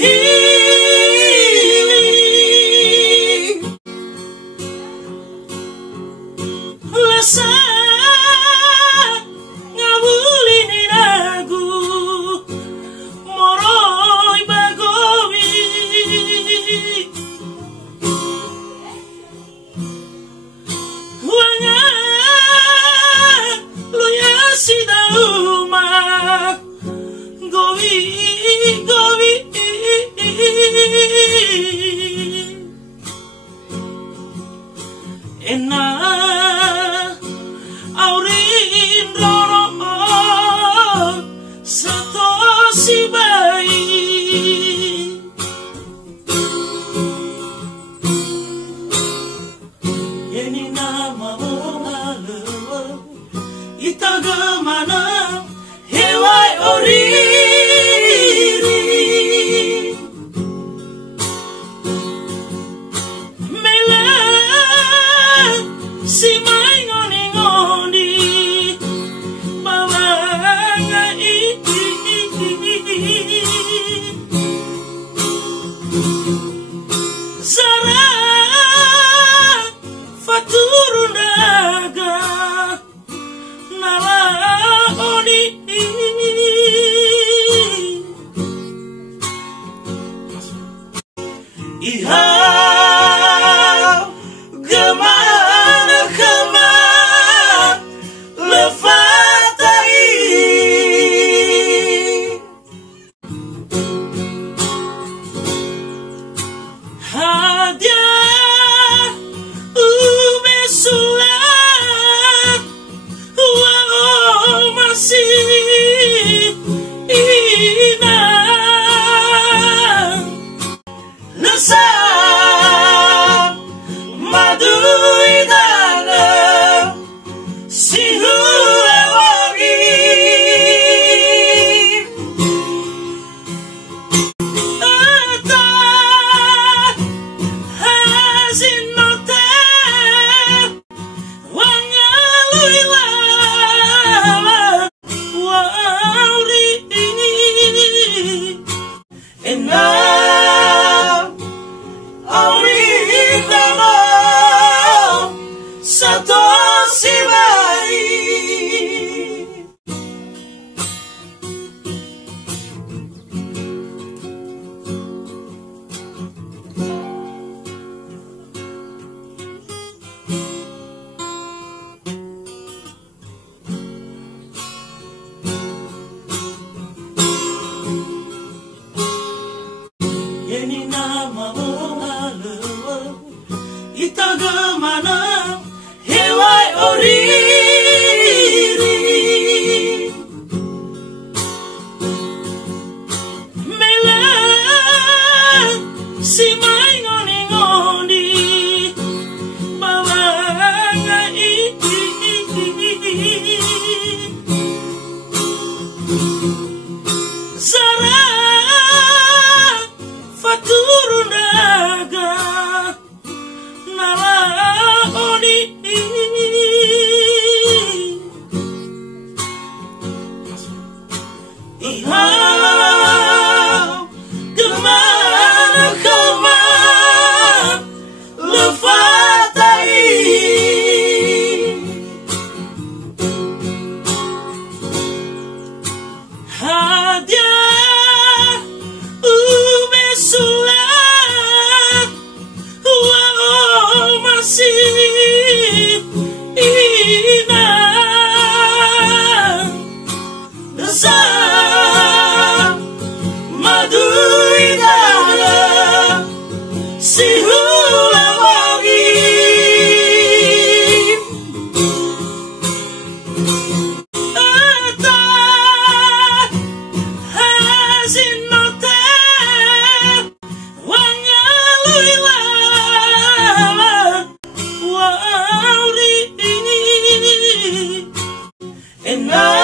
healing. Rasa ngabulin aku moroi bagowi wanga lo ya sidaluma gowi gowi ena aurin roro satoshi bai ini nama omalewa itaga mana hewai oriri mela si mai ngoni ngoni bawanga Zara faturun daga nala oni iha gemana kema lefatai hadia umesulat wa masih ina nasa madu idana sihule wagi ata hazinote wangaluila wauri ena Aurindano satoshi bai ini nama omalewa itaga mana hewai oriri mela si mai ngoni ngoni bawanga Zara faturun daga nala oni iha gemana kema lefatai hadia umesulat wa masih ina nasa madu idana sihule wagi ata hazinote wangaluila wauri ena